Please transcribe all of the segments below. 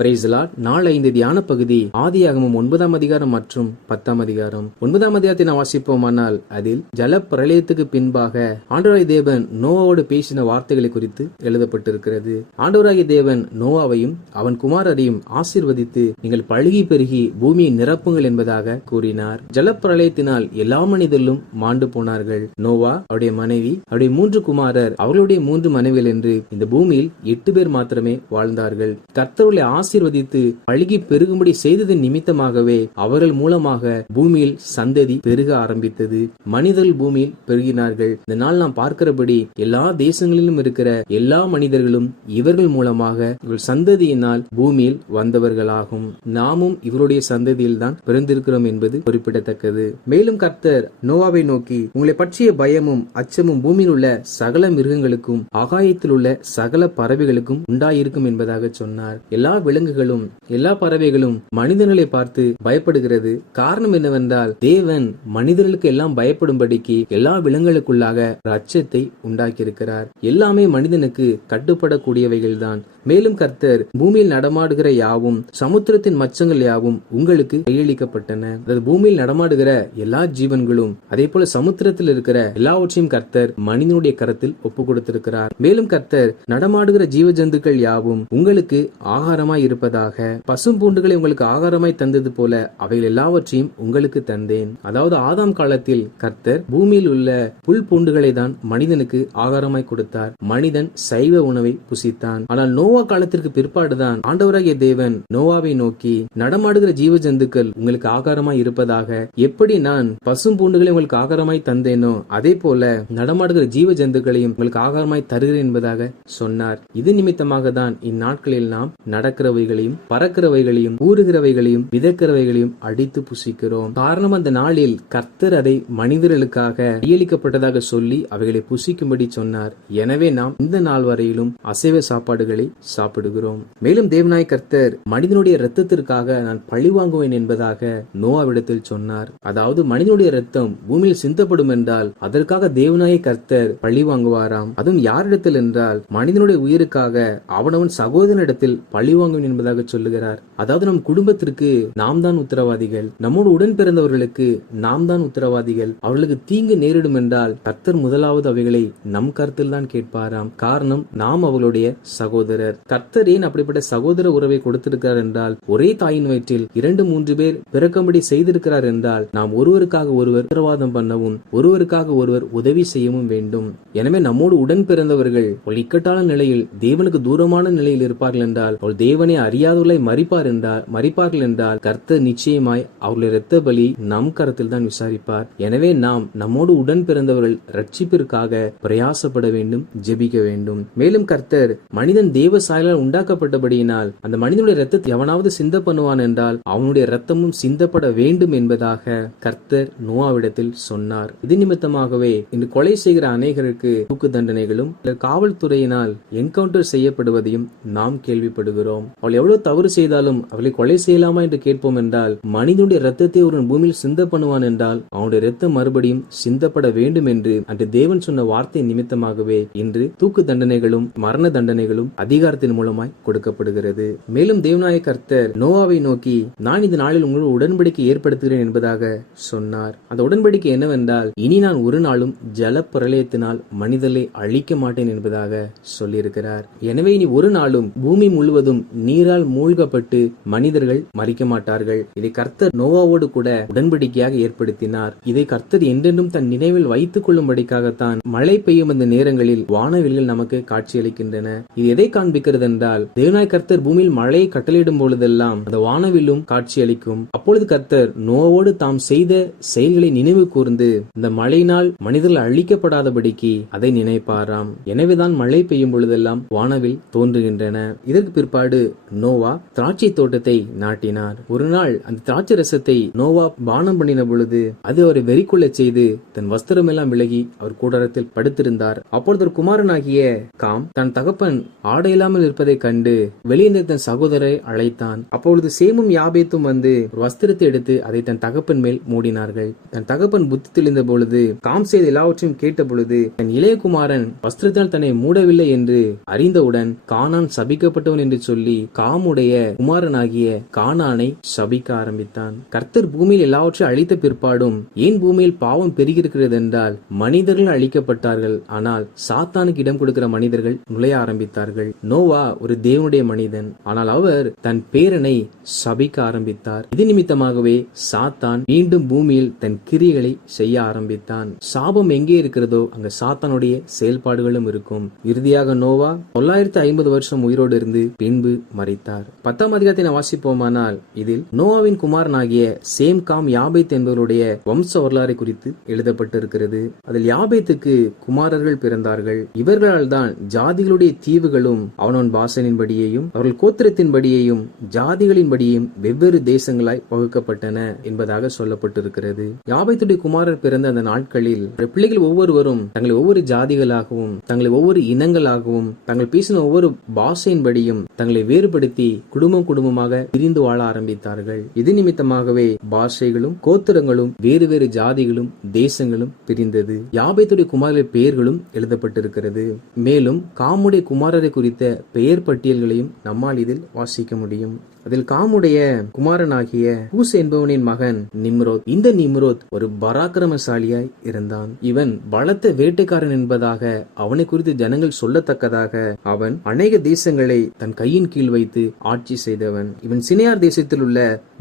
Praise the Lord. நாள் 5 தியான பகுதி ஆதியாகமம் 9ஆம் அதிகாரம் மற்றும் 10ஆம் அதிகாரம். 9ஆம் அதிகாரத்தை நாம் வாசிப்போமானால் அதில் ஜல பிரளயத்துக்கு பின்பாக ஆண்டவராகிய தேவன் நோவாவோடு பேசின வார்த்தைகளை குறித்து எழுதப்பட்டிருக்கிறது. ஆண்டவராகிய தேவன் நோவாவையும் அவன் குமாரரையும் ஆசீர்வதித்து நீங்கள் பழுகி பெருகி பூமியை நிரப்புங்கள் என்பதாக கூறினார். ஜல பிரளயத்தினால் எல்லா மனிதர்களும் மாண்டு போனார்கள். நோவா, அவருடைய மனைவி, அவருடைய 3 குமாரர், அவர்களுடைய 3 மனைவிகள் என்று இந்த பூமியில் 8 பேர் மாத்திரமே வாழ்ந்தார்கள். கர்த்தருடைய ஆசீர்வதித்து பழுகி பெருகும்படி செய்ததன் நிமித்தமாகவே அவர்கள் மூலமாக பூமியில் சந்ததி பெருக ஆரம்பித்தது. மனிதர்கள் பூமியில் பெருகினார்கள். இந்த நாள் நாம் பார்க்கிறபடி எல்லா தேசங்களிலும் இருக்கிற எல்லா மனிதர்களும் இவர்கள் மூலமாக இவர்கள் சந்ததியினால் பூமியில் வந்தவர்களாகும். நாமும் இவருடைய சந்ததியில் தான் பிறந்திருக்கிறோம் என்பது குறிப்பிடத்தக்கது. மேலும் கர்த்தர் நோவாவை நோக்கி, உங்களை பற்றிய பயமும் அச்சமும் பூமியில் உள்ள சகல மிருகங்களுக்கும் ஆகாயத்தில் உள்ள சகல பறவைகளுக்கும் உண்டாயிருக்கும் என்பதாக சொன்னார். எல்லா விலங்குகளும் எல்லா பறவைகளும் மனிதர்களை பார்த்து பயப்படுகிறது. காரணம் என்னவென்றால் தேவன் மனிதர்களுக்கு எல்லாம் பயப்படும்படிக்கு எல்லா விலங்குகளுக்குள்ளாக அச்சத்தை உண்டாக்கியிருக்கிறார். எல்லாமே மனிதனுக்கு கட்டுப்படக்கூடியவைகள் தான். மேலும் கர்த்தர் பூமியில் நடமாடுகிற யாவும் சமுத்திரத்தின் மச்சங்கள் யாவும் உங்களுக்கு கையளிக்கப்பட்டன. அதாவது பூமியில் நடமாடுகிற எல்லா ஜீவன்களும் அதே போல சமுத்திரத்தில் இருக்கிற எல்லாவற்றையும் கர்த்தர் மனிதனுடைய கரத்தில் ஒப்பு கொடுத்திருக்கிறார். மேலும் கர்த்தர் நடமாடுகிற ஜீவ ஜந்துக்கள் யாவும் உங்களுக்கு ஆகாரமாய் இருப்பதாக, பசும் பூண்டுகளை உங்களுக்கு ஆகாரமாய் தந்தது போல அவைகள் எல்லாவற்றையும் உங்களுக்கு தந்தேன். அதாவது ஆதாம் காலத்தில் கர்த்தர் பூமியில் உள்ள புல் பூண்டுகளை தான் மனிதனுக்கு ஆகாரமாய் கொடுத்தார். மனிதன் சைவ உணவை புசித்தான். ஆனால் நோவா காலத்திற்கு பிற்பாடுதான் ஆண்டவராகிய தேவன் நோவாவை நோக்கி, நடமாடுகிற ஜீவ ஜந்துக்கள் உங்களுக்கு ஆகாரமாய் இருப்பதாக, எப்படி நான் பசும் பூண்டுகளை உங்களுக்கு ஆகாரமாய் தந்தேனோ அதே போல நடமாடுகிற ஜீவ ஜந்துக்களையும் உங்களுக்கு ஆகாரமாய் தருகிறேன் என்பதாக சொன்னார். இது நிமித்தமாக தான் இந்நாட்களில் நாம் நடக்கிறவைகளையும் பறக்கிறவைகளையும் ஊறுகிறவைகளையும் விதைக்கிறவைகளையும் அடித்து புசிக்கிறோம். காரணம், அந்த நாளில் கர்த்தர் அதை மனிதர்களுக்காக கையளிக்கப்பட்டதாக சொல்லி அவைகளை புசிக்கும்படி சொன்னார். எனவே நாம் இந்த நாள் வரையிலும் அசைவ சாப்பாடுகளை சாப்பிடுகிறோம். மேலும் தேவனாய் கர்த்தர் மனிதனுடைய இரத்தத்திற்காக நான் பழி வாங்குவேன் என்பதாக நோவாவிடத்தில் சொன்னார். அதாவது மனிதனுடைய இரத்தம் பூமியில் சிந்தப்படும் என்றால் அதற்காக தேவனாய கர்த்தர் பழி வாங்குவாராம். அதுவும் யாரிடத்தில் என்றால் மனிதனுடைய உயிருக்காக அவனவன் சகோதரனிடத்தில் பழி வாங்குவேன் என்பதாக சொல்லுகிறார். அதாவது நம் குடும்பத்திற்கு நாம் தான் உத்தரவாதிகள், நம்மோடு உடன் பிறந்தவர்களுக்கு நாம் தான் உத்தரவாதிகள். அவர்களுக்கு தீங்கு நேரிடும் என்றால் கர்த்தர் முதலாவது அவைகளை நம் கருத்தில் தான் கேட்பாராம். காரணம், நாம் அவர்களுடைய சகோதரர். கர்த்தர் ஏன் அப்படிப்பட்ட சகோதர உறவை கொடுத்திருக்கிறார் என்றால், ஒரே தாயின் வயிற்றில் 2-3 பேர் பிறக்கும்படி செய்திருக்கிறார் என்றால் நாம் ஒருவருக்காக ஒருவர் உத்தரவாதம் பண்ணவும் ஒருவருக்காக ஒருவர் உதவி செய்யவும் வேண்டும். எனவே நம்மோடு உடன் பிறந்தவர்கள் ஒரு இக்கட்டான நிலையில் தேவனுக்கு தூரமான நிலையில் இருப்பார்கள் என்றால், அவள் தேவனை அறியாதவர்களை மறிப்பார்கள் என்றால் கர்த்தர் நிச்சயமாய் அவர்களுடைய இரத்த பலி நம் கரத்தில் தான் விசாரிப்பார். எனவே நாம் நம்மோடு உடன் பிறந்தவர்கள் ரட்சிப்பிற்காக பிரயாசப்பட வேண்டும், ஜெபிக்க வேண்டும். மேலும் கர்த்தர் மனிதன் தேவ சாயலால் உண்டாக்கப்பட்டபடியினால் அந்த மனிதனுடைய இரத்தத்தை எவனாவது சிந்த பண்ணுவான் என்றால் அவனுடைய இரத்தமும் சிந்தப்பட வேண்டும் என்பதாக கர்த்தர் நோவாவிடத்தில் சொன்னார். இது நிமித்தமாகவே இன்று கொலை செய்கிற அநேகருக்கு தூக்கு தண்டனைகளும் காவல்துறையினால் என்கவுண்டர் செய்யப்படுவதையும் நாம் கேள்விப்படுகிறோம். அவள் எவ்வளவு தவறு செய்தாலும் அவளை கொலை செய்யலாமா என்று கேட்போம் என்றால், மனிதனுடைய இரத்தத்தை ஒரு பூமியில் சிந்த பண்ணுவான் என்றால் அவனுடைய இரத்தம் மறுபடியும் சிந்தப்பட வேண்டும் என்று அன்று தேவன் சொன்ன வார்த்தை நிமித்தமாகவே இன்று தூக்கு தண்டனைகளும் மரண தண்டனைகளும் அதிகாரத்தின் மூலமாய் கொடுக்கப்படுகிறது. மேலும் தேவனாய கர்த்தர் நோவாவை நோக்கி, நான் இந்த நாளில் உங்களோட உடன்படிக்கை ஏற்படுத்துகிறேன் என்பதாக சொன்னார். அந்த உடன்படிக்கை என்னவென்றால், இனி நான் ஒரு நாளும் ஜல பிரளயத்தினால் மனிதர்களை அழிக்க மாட்டேன் என்பதாக சொல்லியிருக்கிறார். எனவே இனி ஒரு நாளும் பூமி முழுவதும் நீரால் மூழ்கப்பட்டு மனிதர்கள் மறிக்க மாட்டார்கள். இதை கர்த்தர் நோவாவோடு கூட உடன்படிக்கையாக ஏற்படுத்தினார். இதை கர்த்தர் என்றென்றும் தன் நினைவில் வைத்துக் கொள்ளும்படிக்காகத்தான் மழை பெய்யும் அந்த நேரங்களில் வானவில்கள் நமக்கு காட்சியளிக்கின்றன. இது எதை காண்பிக்கிறது என்றால், தேவனாய் கர்த்தர் பூமியில் மழையை கட்டளையிடும் பொழுதெல்லாம் அந்த வானவில்லும் காட்சியளிக்கும். அப்பொழுது கர்த்தர் நோவோடு தாம் செய்த செயல்களை நினைவு கூர்ந்து இந்த மழையினால் மனிதர்கள் அழிக்கப்படாதபடிக்கு அதை நினைப்பாராம். எனவேதான் மழை பெய்யும் பொழுதெல்லாம் வானவில் தோன்றுகின்றன. இதற்கு பிற்பாடு நோவா திராட்சை தோட்டத்தை நாட்டினார். ஒரு நாள் அந்த திராட்சை ரசத்தை நோவா பானம் பண்ணின பொழுது அது அவரை வெறிக்கொள்ள செய்து தன் வஸ்திரம் எல்லாம் விலகி அவர் கூடாரத்தில் படுத்திருந்தார். அப்பொழுது ஒரு குமாரனாகிய காம் தன் தகப்பன் ஆடையெல்லாம் இல்லாமல் இருப்பதைக் கண்டு வெளியே தன் சகோதரரை அழைத்தான். அப்பொழுது சேமும் யாபேத்தும் வந்து ஒரு வஸ்திரத்தை எடுத்து அதை தன் தகப்பன் மேல் மூடினார்கள். தன் தகப்பன் புத்தி தெளிந்த பொழுது காம் செய்த எல்லாவற்றையும் கேட்ட பொழுது தன் இளைய குமாரன் வஸ்திரத்தால் தன்னை மூடவில்லை என்று அறிந்தவுடன் கானான் சபிக்கப்பட்டவன் என்று சொல்லி காமுடைய குமாரனாகிய கானானை சபிக்க ஆரம்பித்தான். கர்த்தர் பூமியில் எல்லாவற்றையும் அழித்த பிற்பாடும் ஏன் பூமியில் பாவம் பெருகியிருக்கிறது என்றால் மனிதர்கள் அழிக்கப்பட்டார்கள், ஆனால் சாத்தானுக்கு இடம் கொடுக்கிற மனிதர்கள் நுழைய ஆரம்பித்தார்கள். நோவா ஒரு தேவனுடைய மனிதன், ஆனால் அவர் தன் பேரனை சபிக்க ஆரம்பித்தார். இது நிமித்தமாகவே சாத்தான் மீண்டும் பூமியில் தன் கிரியைகளை செய்ய ஆரம்பித்தான். சாபம் எங்கே இருக்கிறதோ அங்க சாத்தானுடைய செயல்பாடுகளும் இருக்கும். இறுதியாக நோவா 950 வருஷம் உயிரோடு இருந்து பின்பு மரித்தார். 10ஆம் அதிகாரத்தை வாசிப்போமானால் இதில் நோவாவின் குமாரனாகிய சேம் காம் யாபேத் என்பவருடைய வம்ச வரலாறை குறித்து எழுதப்பட்டிருக்கிறது. அதில் யாபேத்துக்கு குமாரர்கள் பிறந்தார்கள். இவர்களால் தான் ஜாதிகளுடைய தீவுகளும் அவனவன் பாசனின்படியேயும் அவர்கள் கோத்திரத்தின்படியேயும் ஜாதிகளின்படியும் வெவ்வேறு தேசங்களாய் வகுக்கப்பட்டன என்பதாக சொல்லப்பட்டிருக்கிறது. யாபேத்துடைய குமாரர் பிறந்த அந்த நாட்களில் பிள்ளைகள் ஒவ்வொருவரும் தங்களை ஒவ்வொரு ஜாதிகளாகவும் தங்களை ஒவ்வொரு இனங்களாகவும் தங்கள் பேசின ஒவ்வொரு பாஷையின்படியும் தங்களை வேறுபடுத்தி குடும்பமாக பிரிந்து வாழ ஆரம்பித்தார்கள். இது நிமித்தமாகவே பாஷைகளும் கோத்திரங்களும் வேறு வேறு ஜாதிகளும் தேசங்களும் பிரிந்தது. யாபேத்துடைய குமாரர் பெயர்களும் எழுதப்பட்டிருக்கிறது. மேலும் காமுடைய குமாரரை குறித்த பெயர் பட்டியல்களையும் நம்மால் இதில் வாசிக்க முடியும். அதில் காமுடைய குமாரனாகிய கூஸ் என்பவனின் மகன் நிம்ரோத். இந்த நிம்ரோத் ஒரு பராக்கிரமசாலியாய் இருந்தான். இவன் பலத்த வேட்டைக்காரன் என்பதாக அவனை குறித்து ஜனங்கள் சொல்லத்தக்கதாக அவன் அநேக தேசங்களை தன் கையின் கீழ் வைத்து ஆட்சி செய்தவன். இவன் சினையார் தேசத்தில் உள்ள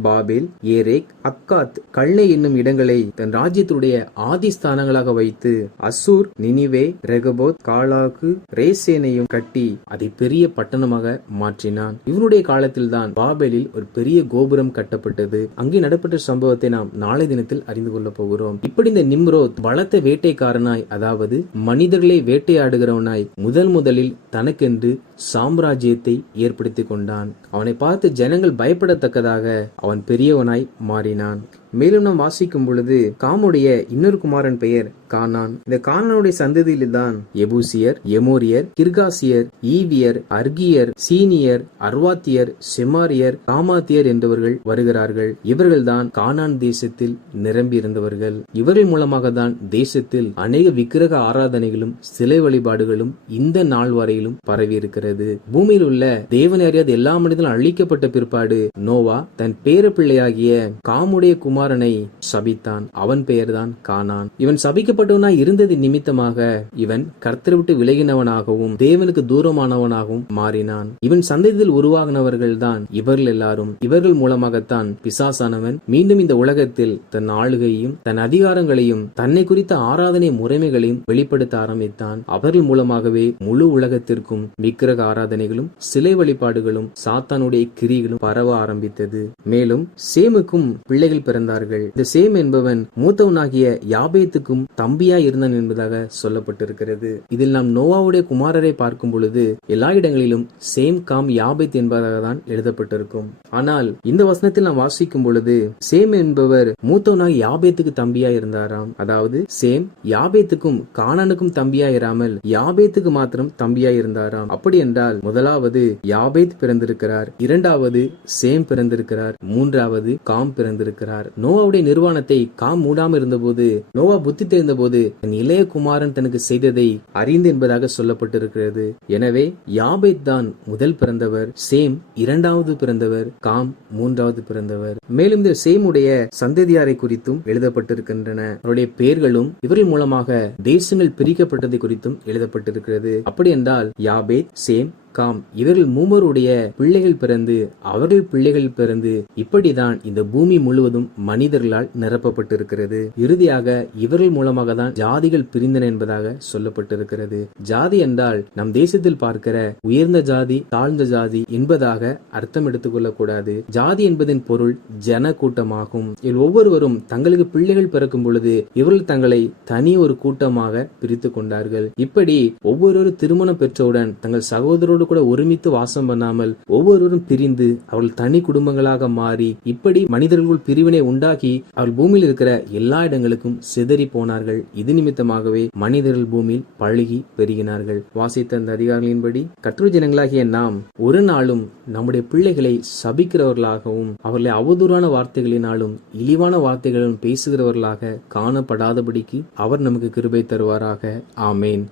பாபேல், ஏரேக், அக்காத், கல்னே என்னும் இடங்களை தன் ராஜ்யத்துடைய ஆதி ஸ்தானங்களாக வைத்து அசூர், நினிவே, ரெகபோத், காலாகு, ரேசேனையும் கட்டி அதை பெரிய பட்டணமாக மாற்றினான். இவனுடைய காலத்தில் தான் பாபேலில் ஒரு பெரிய கோபுரம் கட்டப்பட்டது. அங்கே நடைபெற்ற சம்பவத்தை நாம் நாளை தினத்தில் அறிந்து கொள்ள போகிறோம். இப்படி இந்த நிம்ரோத் பலத்த வேட்டைக்காரனாய், அதாவது மனிதர்களை வேட்டையாடுகிறவனாய் முதலில் தனக்கென்று சாம்ராஜ்யத்தை ஏற்படுத்திக் கொண்டான். அவனை பார்த்து ஜனங்கள் பயப்படத்தக்கதாக அவன் பெரியவனாய் மாறினான். மேலும் நாம் வாசிக்கும் பொழுது காமுடைய இன்னொரு குமாரன் பெயர் கானான். இந்த கானானுடைய சந்ததியில் தான் எபூசியர், எமோரியர், கிர்காசியர், ஈவியர், அர்கியர், சீனியர், அர்வாத்தியர், செமாரியர், காமாத்தியர் என்பவர்கள் வருகிறார்கள். இவர்கள் தான் கானான் தேசத்தில் நிரம்பி இருந்தவர்கள். இவர்கள் மூலமாக தான் தேசத்தில் அநேக விக்கிரக ஆராதனைகளும் சிலை வழிபாடுகளும் இந்த நாள் வரையிலும் பரவி இருக்கிறது. பூமியில் உள்ள தேவனை அறியாத எல்லா மனிதர்களும் அழிக்கப்பட்ட பிற்பாடு நோவா தன் பேர பிள்ளையாகிய காமுடைய குமாரனை சபித்தான். அவன் பெயர்தான் கானான். இவன் சபிக்கப்பட்டவனாய் இருந்தது நிமித்தமாக இவன் கர்த்தரை விட்டு விலகினவனாகவும் தேவனுக்கு தூரமானவனாகவும் மாறினான். இவன் சந்ததியில் உருவாகினவர்கள் தான் இவர்கள் எல்லாரும். இவர்கள் மூலமாகத்தான் பிசாசானவன் மீண்டும் இந்த உலகத்தில் தன் ஆளுகையும் தன் அதிகாரங்களையும் தன்னை குறித்த ஆராதனை முறைமைகளையும் வெளிப்படுத்த ஆரம்பித்தான். அவர்கள் மூலமாகவே முழு உலகத்திற்கும் விக்கிரக ஆராதனைகளும் சிலை வழிபாடுகளும் சாத்தானுடைய கிரிகளும் பரவ ஆரம்பித்தது. மேலும் சேமுக்கும் பிள்ளைகள் பிறந்தார்கள். இந்த சேம் என்பவன் மூத்தவனாகிய யாபேத்துக்கும் தம்பியா இருந்தான் என்பதாக சொல்லப்பட்டிருக்கிறது. இதில் நாம் நோவாவுடைய குமாரரை பார்க்கும் பொழுது எல்லா இடங்களிலும் சேம், காம், யாபேத் என்பதாக தான் எழுதப்பட்டிருக்கும். ஆனால் இந்த வசனத்தில் நாம் வாசிக்கும் பொழுது சேம் என்பவர் மூத்தவனாகிய யாபேத்துக்கு தம்பியா இருந்தாராம். அதாவது சேம் யாபேத்துக்கும் கானானுக்கும் தம்பியா இராமல் யாபேத்துக்கு மாத்திரம் தம்பியா இருந்தாராம். அப்படி என்றால் முதலாவது யாபேத் பிறந்திருக்கிறார், இரண்டாவது சேம் பிறந்திருக்கிறார், மூன்றாவது காம் பிறந்திருக்கிறார். நோவாவுடைய நிர்வாணத்தை காம் மூடாமல் இருந்தபோது, நோவா புத்தி தெரிந்த போது தன் இளைய குமாரன் தனக்கு செய்ததை அறிந்து என்பதாக சொல்லப்பட்டிருக்கிறது. எனவே யாபேத் தான் முதல் பிறந்தவர், சேம் இரண்டாவது பிறந்தவர், காம் மூன்றாவது பிறந்தவர். மேலும் இந்த சேமுடைய சந்ததியாரை குறித்தும் எழுதப்பட்டிருக்கின்றன. அவருடைய பெயர்களும் இவர்கள் மூலமாக தேசங்கள் பிரிக்கப்பட்டதை குறித்தும் எழுதப்பட்டிருக்கிறது. அப்படி என்றால் யாபேத், சேம், காம் இவர்கள் மூவருடைய பிள்ளைகள் பிறந்து அவர்கள் பிள்ளைகள் பிறந்து இப்படிதான் இந்த பூமி முழுவதும் மனிதர்களால் நிரப்பப்பட்டிருக்கிறது. இறுதியாக இவர்கள் மூலமாக தான் ஜாதிகள் பிரிந்தன என்பதாக சொல்லப்பட்டிருக்கிறது. ஜாதி என்றால் நம் தேசத்தில் பார்க்கிற உயர்ந்த ஜாதி, தாழ்ந்த ஜாதி என்பதாக அர்த்தம் எடுத்துக்கொள்ளக் கூடாது. ஜாதி என்பதன் பொருள் ஜன கூட்டமாகும். இதில் ஒவ்வொருவரும் தங்களுக்கு பிள்ளைகள் பிறக்கும் பொழுது இவர்கள் தங்களை தனி ஒரு கூட்டமாக பிரித்து கொண்டார்கள். இப்படி ஒவ்வொரு திருமணம் பெற்றவுடன் தங்கள் சகோதரோடு கூட ஒருமித்து வாசம் பண்ணாமல் ஒவ்வொருவரும் பிரிந்து அவர்கள் தனி குடும்பங்களாக மாறி இப்படி மனிதர்கள் பிரிவினை உண்டாக்கி அவர்கள் பூமியில் இருக்கிற எல்லா இடங்களுக்கும் சிதறி போனார்கள். இது நிமித்தமாகவே மனிதர்கள் பூமியில் பழுகி பெருகினார்கள். வாசித்த அந்த அதிகாரிகளின்படி கர்த்தருடைய ஜனங்களாகிய நாம் ஒரு நாளும் நம்முடைய பிள்ளைகளை சபிக்கிறவர்களாகவும் அவர்களை அவதூறான வார்த்தைகளினாலும் இழிவான வார்த்தைகளும் பேசுகிறவர்களாக காணப்படாதபடிக்கு அவர் நமக்கு கிருபை தருவாராக. ஆமேன்.